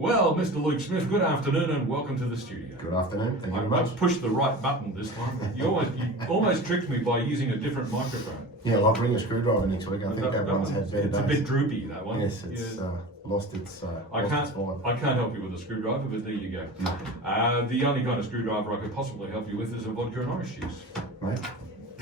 Well, Mr. Luke Smith, good afternoon and welcome to the studio. Good afternoon. Thank you very I much. pushed the right button this time. You almost tricked me by using a different microphone. Yeah, well, I'll bring a screwdriver next week. I think that one's had better It's days. a bit droopy, that one. Yes, it's lost its I can't help you with a screwdriver, but there you go. The only kind of screwdriver I could possibly help you with is a vodka and orange juice. Mate,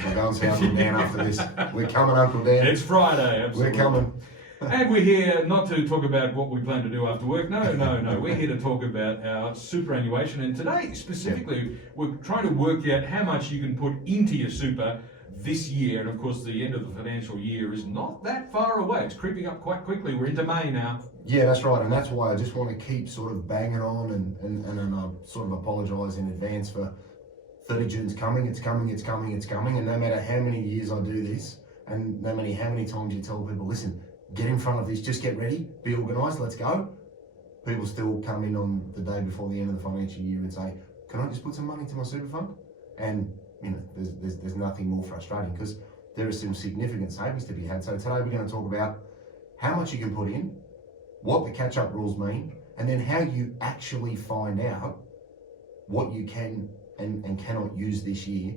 we'll go and see Uncle Dan after this. We're coming, Uncle Dan. It's Friday, absolutely. We're coming. And we're here not to talk about what we plan to do after work. No. We're here to talk about our superannuation. And today, specifically, we're trying to work out how much you can put into your super this year. And of course, the end of the financial year is not that far away. It's creeping up quite quickly. We're into May now. Yeah, that's right. And that's why I just want to keep sort of banging on and I sort of apologise in advance for 30 June's coming. It's coming. And no matter how many years I do this, and no matter how many times you tell people, listen, get in front of this, just get ready, be organised, let's go. People still come in on the day before the end of the financial year and say, can I just put some money into my super fund? And you know, there's nothing more frustrating because there are some significant savings to be had. So today we're going to talk about how much you can put in, what the catch-up rules mean, and then how you actually find out what you can and cannot use this year,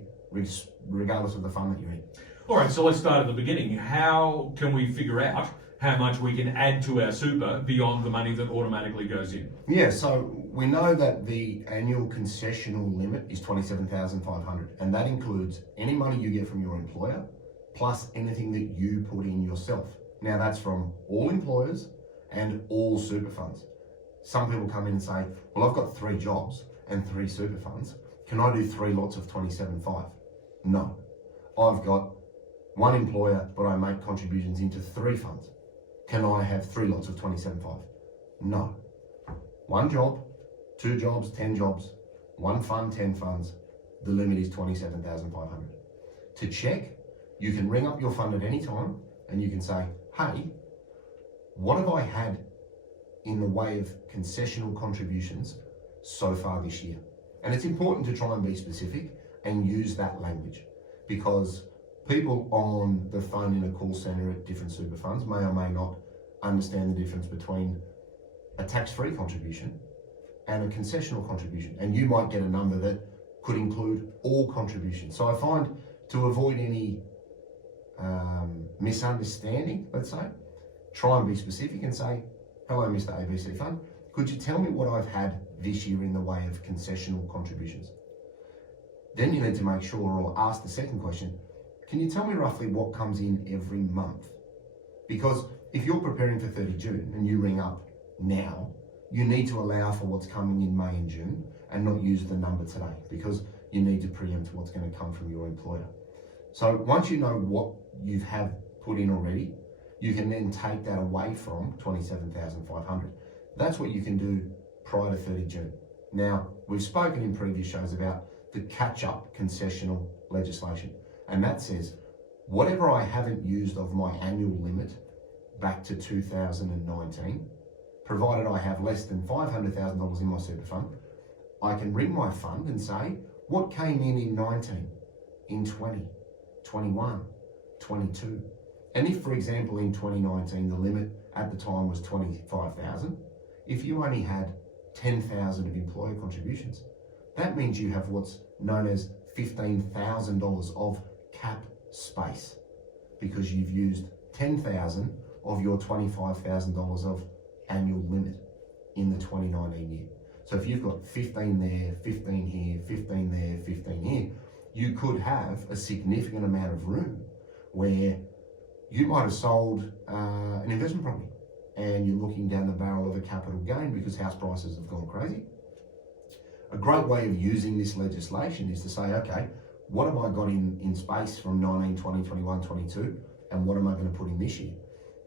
regardless of the fund that you're in. All right, so let's start at the beginning. How can we figure out how much we can add to our super beyond the money that automatically goes in? Yeah, so we know that the annual concessional limit is $27,500, and that includes any money you get from your employer, plus anything that you put in yourself. Now that's from all employers and all super funds. Some people come in and say, well, I've got 3 jobs and 3 super funds. Can I do 3 lots of 27.5? No. I've got 1 employer, but I make contributions into 3 funds. Can I have 3 lots of 27.5? No. 1 job, 2 jobs, 10 jobs, 1 fund, 10 funds. The limit is 27,500. To check, you can ring up your fund at any time and you can say, hey, what have I had in the way of concessional contributions so far this year? And it's important to try and be specific and use that language because people on the phone in a call centre at different super funds may or may not understand the difference between a tax-free contribution and a concessional contribution. And you might get a number that could include all contributions. So I find to avoid any misunderstanding, let's say, try and be specific and say, hello, Mr. ABC Fund, could you tell me what I've had this year in the way of concessional contributions? Then you need to make sure or ask the second question, can you tell me roughly what comes in every month? Because if you're preparing for 30 June and you ring up now, you need to allow for what's coming in May and June and not use the number today because you need to preempt what's going to come from your employer. So once you know what you have put in already, you can then take that away from 27,500. That's what you can do prior to 30 June. Now, we've spoken in previous shows about the catch-up concessional legislation. And that says, whatever I haven't used of my annual limit back to 2019, provided I have less than $500,000 in my super fund, I can ring my fund and say, what came in 19, in 20, 21, 22? And if, for example, in 2019, the limit at the time was 25,000, if you only had 10,000 of employer contributions, that means you have what's known as $15,000 of cap space because you've used 10,000 of your $25,000 of annual limit in the 2019 year. So if you've got 15 there, 15 here, 15 there, 15 here, you could have a significant amount of room where you might have sold an investment property and you're looking down the barrel of a capital gain because house prices have gone crazy. A great way of using this legislation is to say, okay, what have I got in space from 19, 20, 21, 22, and what am I going to put in this year?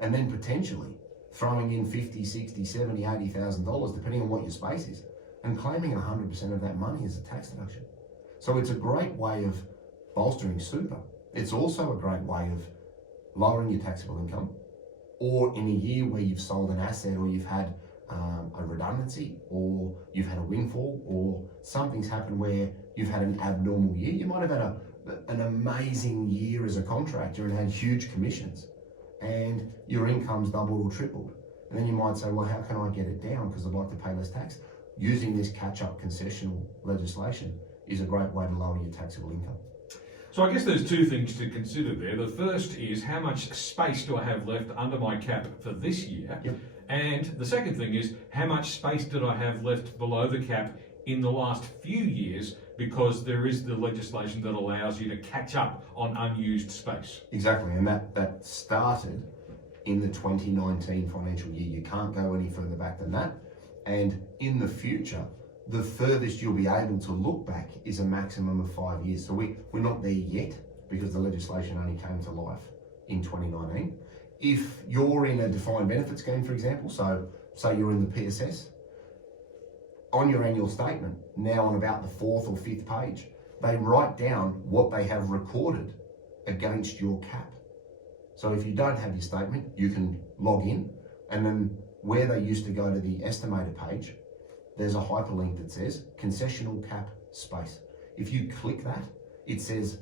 And then potentially throwing in 50, 60, 70, $80,000, depending on what your space is, and claiming 100% of that money as a tax deduction. So it's a great way of bolstering super. It's also a great way of lowering your taxable income, or in a year where you've sold an asset or you've had a redundancy or you've had a windfall or something's happened where you've had an abnormal year. You might have had an amazing year as a contractor and had huge commissions and your income's doubled or tripled. And then you might say, well, how can I get it down because I'd like to pay less tax? Using this catch-up concessional legislation is a great way to lower your taxable income. So I guess there's two things to consider there. The first is how much space do I have left under my cap for this year? Yep. And the second thing is how much space did I have left below the cap in the last few years, because there is the legislation that allows you to catch up on unused space. Exactly, and that started in the 2019 financial year. You can't go any further back than that. And in the future, the furthest you'll be able to look back is a maximum of 5 years. So we're not there yet because the legislation only came to life in 2019. If you're in a defined benefit scheme, for example, so say you're in the PSS, on your annual statement, now on about the 4th or 5th page, they write down what they have recorded against your cap. So if you don't have your statement, you can log in, and then where they used to go to the estimator page, there's a hyperlink that says concessional cap space. If you click that, it says,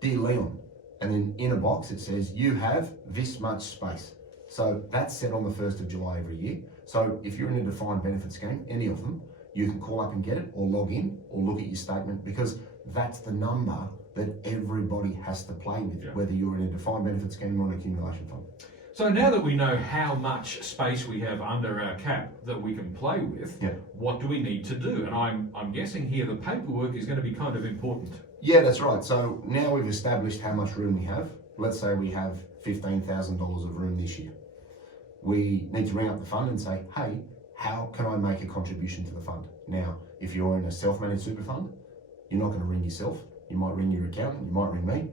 Dear Leon, and then in a box it says, you have this much space. So that's set on the 1st of July every year. So if you're in a defined benefit scheme, any of them, you can call up and get it, or log in, or look at your statement, because that's the number that everybody has to play with, whether you're in a defined benefit scheme or an accumulation fund. So now that we know how much space we have under our cap that we can play with, what do we need to do? And I'm guessing here the paperwork is going to be kind of important. Yeah, that's right. So now we've established how much room we have. Let's say we have $15,000 of room this year. We need to ring up the fund and say, hey, how can I make a contribution to the fund? Now, if you're in a self-managed super fund, you're not going to ring yourself. You might ring your accountant, you might ring me,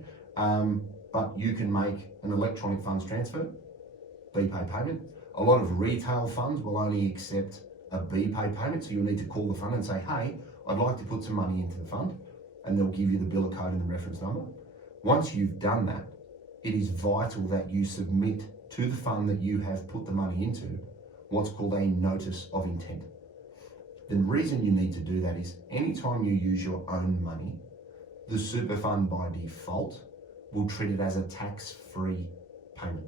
but you can make an electronic funds transfer, BPay payment. A lot of retail funds will only accept a BPay payment, so you'll need to call the fund and say, hey, I'd like to put some money into the fund, and they'll give you the biller code and the reference number. Once you've done that, it is vital that you submit to the fund that you have put the money into what's called a notice of intent. The reason you need to do that is anytime you use your own money, the super fund by default will treat it as a tax-free payment.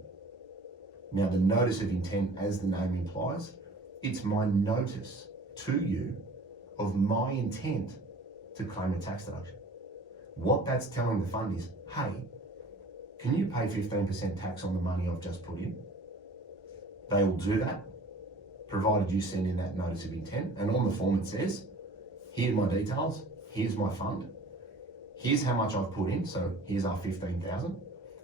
Now, the notice of intent, as the name implies, it's my notice to you of my intent to claim a tax deduction. What that's telling the fund is, hey, can you pay 15% tax on the money I've just put in? They will do that, provided you send in that notice of intent. And on the form it says, here are my details, here's my fund, here's how much I've put in, so here's our 15,000.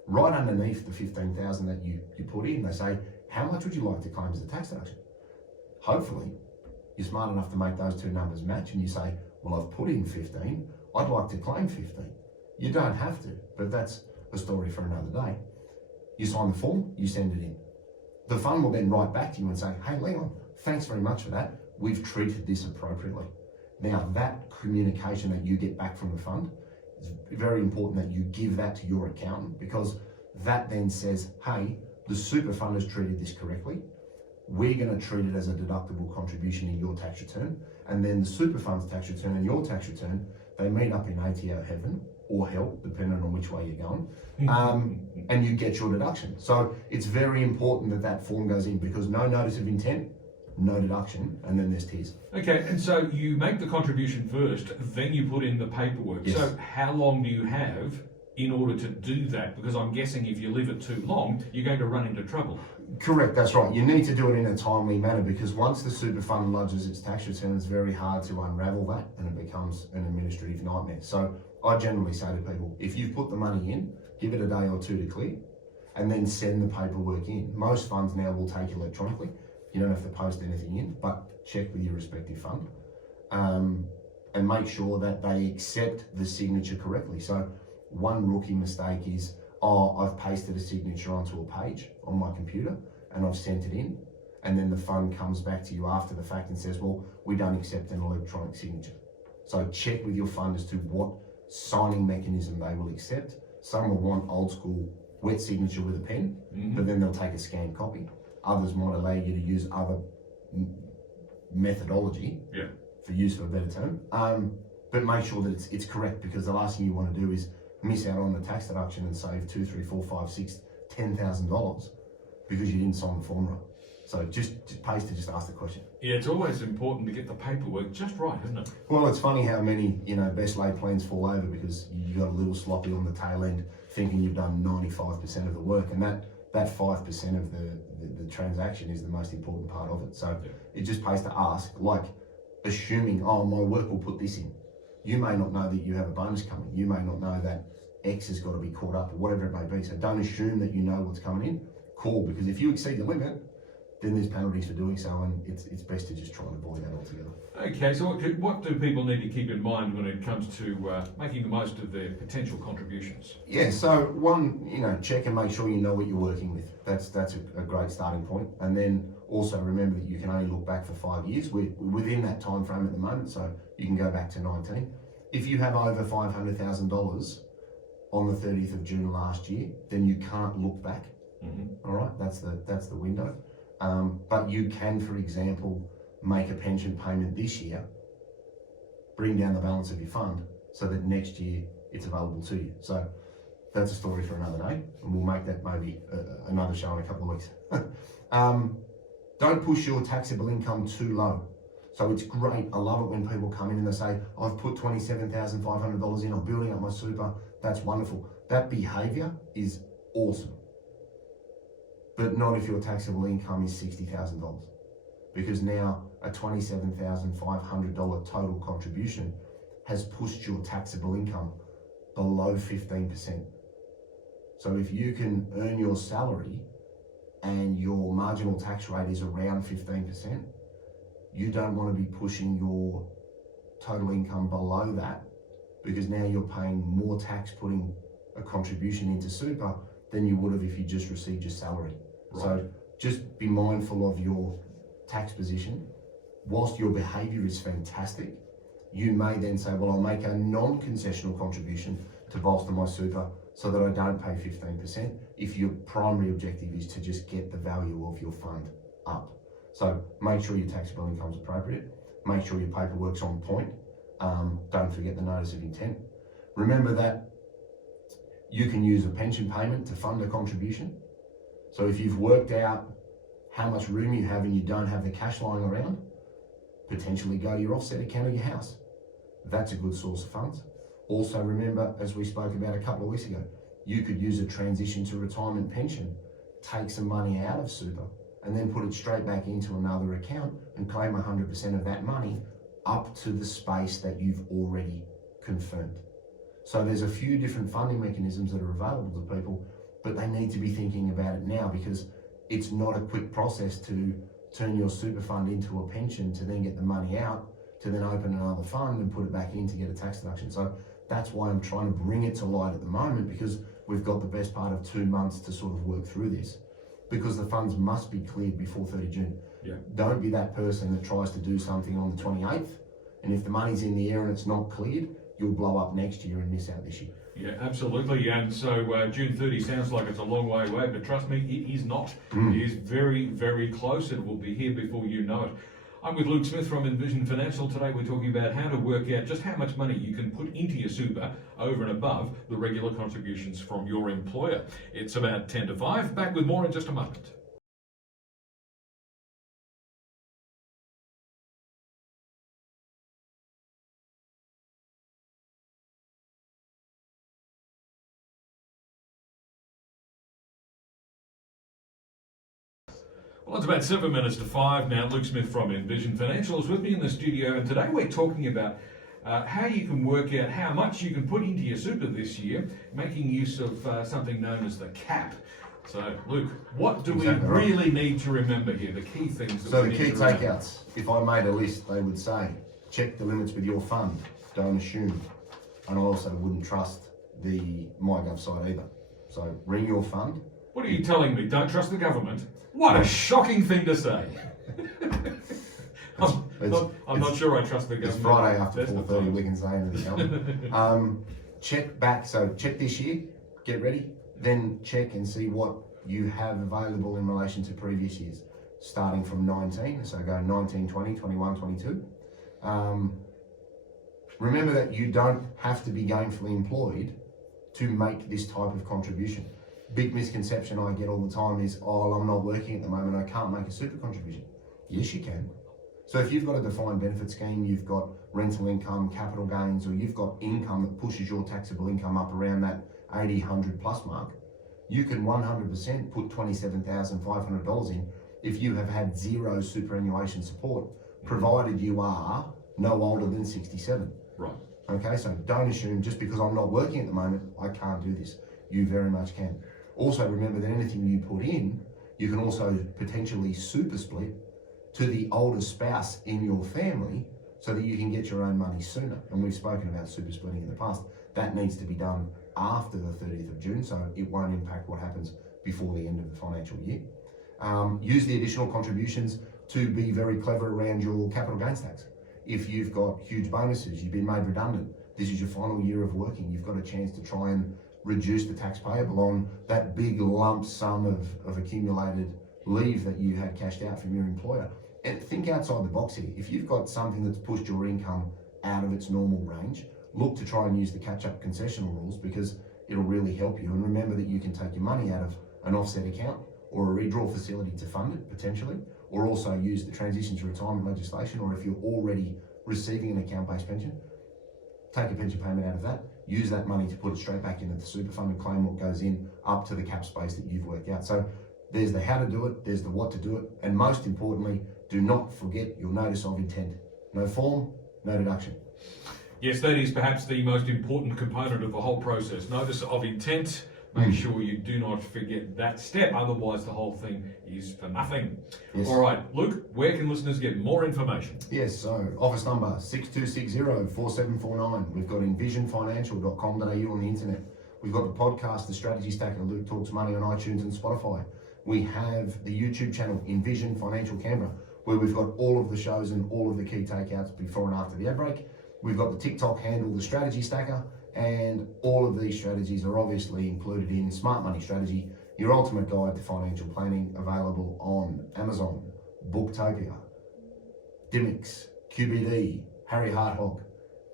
Right underneath the 15,000 that you put in, they say, how much would you like to claim as a tax deduction? Hopefully, you're smart enough to make those two numbers match and you say, well, I've put in 15, I'd like to claim 15. You don't have to, but that's a story for another day. You sign the form, you send it in. The fund will then write back to you and say, hey, Leon, thanks very much for that. We've treated this appropriately. Now, that communication that you get back from the fund, it's very important that you give that to your accountant, because that then says, hey, the super fund has treated this correctly. We're going to treat it as a deductible contribution in your tax return. And then the super fund's tax return and your tax return, they meet up in ATO heaven or hell, depending on which way you're going, and you get your deduction. So it's very important that that form goes in, because no notice of intent, no deduction, and then there's tiers. Okay, and so you make the contribution first, then you put in the paperwork. Yes. So how long do you have in order to do that? Because I'm guessing if you leave it too long, you're going to run into trouble. Correct, that's right. You need to do it in a timely manner, because once the super fund lodges its tax return, it's very hard to unravel that and it becomes an administrative nightmare. So I generally say to people, if you've put the money in, give it a day or two to clear and then send the paperwork in. Most funds now will take electronically. You don't have to post anything in, but check with your respective fund and make sure that they accept the signature correctly. So one rookie mistake is, oh, I've pasted a signature onto a page on my computer and I've sent it in, and then the fund comes back to you after the fact and says, well, we don't accept an electronic signature. So check with your fund as to what signing mechanism they will accept. Some will want old school wet signature with a pen, but then they'll take a scanned copy. Others might allow you to use other methodology, for use of a better term, but make sure that it's correct, because the last thing you want to do is miss out on the tax deduction and save $2,000, $3,000, $4,000, $5,000, $6,000, $10,000 because you didn't sign the form right. So just pays to just ask the question. Yeah, it's always important to get the paperwork just right, isn't it? Well, it's funny how many, best laid plans fall over because you got a little sloppy on the tail end, thinking you've done 95% of the work, and that 5% of the transaction is the most important part of it. So it just pays to ask, like assuming, oh, my work will put this in. You may not know that you have a bonus coming. You may not know that X has got to be caught up or whatever it may be. So don't assume that you know what's coming in. Call, because if you exceed the limit, then there's penalties for doing so, and it's best to just try and avoid that altogether. Okay, so what do people need to keep in mind when it comes to making the most of their potential contributions? Yeah, so one, check and make sure you know what you're working with. That's a great starting point. And then also remember that you can only look back for 5 years. We're within that time frame at the moment, so you can go back to 19. If you have over $500,000 on the 30th of June last year, then you can't look back. All right, that's the window. But you can, for example, make a pension payment this year, bring down the balance of your fund so that next year it's available to you. So that's a story for another day, and we'll make that maybe another show in a couple of weeks. Don't push your taxable income too low. So it's great. I love it when people come in and they say, I've put $27,500 in, I'm building up my super. That's wonderful. That behavior is awesome. But not if your taxable income is $60,000, because now a $27,500 total contribution has pushed your taxable income below 15%. So if you can earn your salary and your marginal tax rate is around 15%, you don't want to be pushing your total income below that, because now you're paying more tax putting a contribution into super than you would have if you just received your salary. Right. So just be mindful of your tax position. Whilst your behaviour is fantastic, you may then say, well, I'll make a non-concessional contribution to bolster my super so that I don't pay 15% if your primary objective is to just get the value of your fund up. So make sure your taxable income is appropriate. Make sure your paperwork's on point. Don't forget the notice of intent. Remember that you can use a pension payment to fund a contribution. So if you've worked out how much room you have and you don't have the cash lying around, potentially go to your offset account of your house. That's a good source of funds. Also remember, as we spoke about a couple of weeks ago, you could use a transition to retirement pension, take some money out of super, and then put it straight back into another account and claim 100% of that money up to the space that you've already confirmed. So there's a few different funding mechanisms that are available to people, but they need to be thinking about it now, because it's not a quick process to turn your super fund into a pension to then get the money out, to then open another fund and put it back in to get a tax deduction. So that's why I'm trying to bring it to light at the moment, because we've got the best part of 2 months to sort of work through this, because the funds must be cleared before 30 June. Yeah. Don't be that person that tries to do something on the 28th, and if the money's in the air and it's not cleared, you'll blow up next year and miss out this year. Yeah, absolutely. And so June 30 sounds like it's a long way away, but trust me, it is not. It is very, very close. It will be here before you know it. I'm with Luke Smith from Envision Financial. Today we're talking about how to work out just how much money you can put into your super over and above the regular contributions from your employer. It's about 10 to 5. Back with more in just a moment. Well, it's about 7 minutes to 5 now. Luke Smith from Envision Financial is with me in the studio, and today we're talking about how you can work out how much you can put into your super this year, making use of something known as the cap. So, Luke, what do we really need to remember here? The key things that we need to remember. So the key takeouts, if I made a list, they would say, check the limits with your fund, don't assume. And I also wouldn't trust the MyGov site either. So ring your fund. What are you telling me? Don't trust the government? What a shocking thing to say. I'm not sure I trust the government. It's Friday after 4:30, we can say anything else. Check back, so check this year, get ready, then check and see what you have available in relation to previous years, starting from 19, so go 19, 20, 21, 22. Remember that you don't have to be gainfully employed to make this type of contribution. big misconception I get all the time is, oh, I'm not working at the moment, I can't make a super contribution. Yes, you can. So if you've got a defined benefit scheme, you've got rental income, capital gains, or you've got income that pushes your taxable income up around that 80, 100 plus mark, you can 100% put $27,500 in if you have had zero superannuation support, provided you are no older than 67. Right. Okay, so don't assume just because I'm not working at the moment, I can't do this. You very much can. Also remember that anything you put in, you can also potentially super split to the older spouse in your family so that you can get your own money sooner. And we've spoken about super splitting in the past. That needs to be done after the 30th of June, so it won't impact what happens before the end of the financial year. Use the additional contributions to be very clever around your capital gains tax. If you've got huge bonuses, you've been made redundant, this is your final year of working, you've got a chance to try and reduce the tax payable on that big lump sum of accumulated leave that you had cashed out from your employer. And think outside the box here. If you've got something that's pushed your income out of its normal range, look to try and use the catch-up concessional rules, because it'll really help you. And remember that you can take your money out of an offset account or a redraw facility to fund it, potentially, or also use the transition to retirement legislation, or if you're already receiving an account-based pension, take a pension payment out of that, use that money to put it straight back into the super fund and claim what goes in up to the cap space that you've worked out. So there's the how to do it, there's the what to do it, and most importantly, do not forget your notice of intent. No form, no deduction. Yes, that is perhaps the most important component of the whole process. Notice of intent. Make sure you do not forget that step, otherwise the whole thing is for nothing. Yes. All right, Luke, where can listeners get more information? Yes, so office number 6260-4749. We've got envisionfinancial.com.au on the internet. We've got the podcast, The Strategy Stacker, Luke Talks Money on iTunes and Spotify. We have the YouTube channel, Envision Financial Canberra, where we've got all of the shows and all of the key takeouts before and after the ad break. We've got the TikTok handle, The Strategy Stacker, and all of these strategies are obviously included in Smart Money Strategy, your ultimate guide to financial planning, available on Amazon, Booktopia, Dimmix, QBD, Harry Harthog,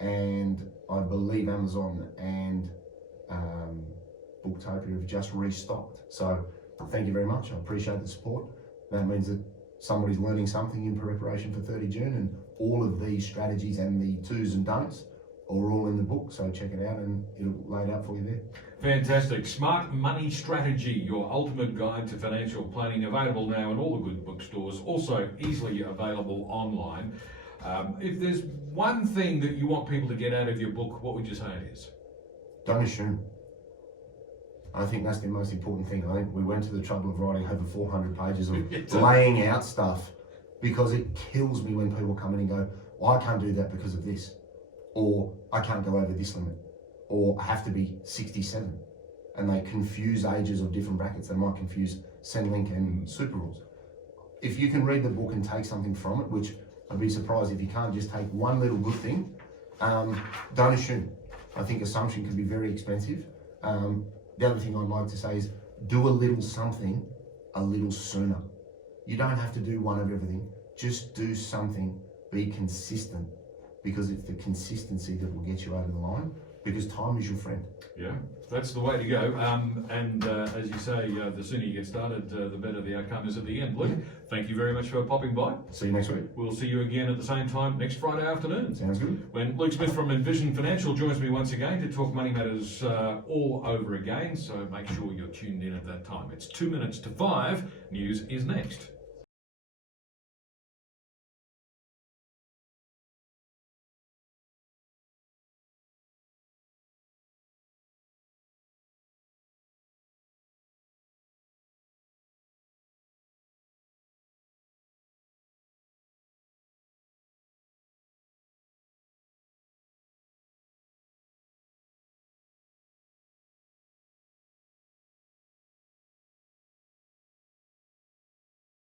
and I believe Amazon and Booktopia have just restocked. So thank you very much. I appreciate the support. That means that somebody's learning something in preparation for 30 June, and all of these strategies and the do's and don'ts are all in the book, so check it out and it'll lay it out for you there. Fantastic. Smart Money Strategy, your ultimate guide to financial planning, available now in all the good bookstores, also easily available online. If there's one thing that you want people to get out of your book, what would you say it is? Don't assume. I think that's the most important thing. I think we went to the trouble of writing over 400 pages of laying out stuff, because it kills me when people come in and go, well, I can't do that because of this, or I can't go over this limit, or I have to be 67. And they confuse ages of different brackets. They might confuse Centrelink and super rules. If you can read the book and take something from it, which I'd be surprised if you can't just take one little good thing, don't assume. I think assumption can be very expensive. The other thing I'd like to say is do a little something a little sooner. You don't have to do one of everything. Just do something, be consistent, because it's the consistency that will get you over the line, because time is your friend. Yeah, that's the way to go. As you say, the sooner you get started, the better the outcome is at the end. Luke, thank you very much for popping by. See you next week. We'll see you again at the same time next Friday afternoon. Sounds good. When Luke Smith from Envision Financial joins me once again to talk money matters all over again, so make sure you're tuned in at that time. It's 2 minutes to 5. News is next.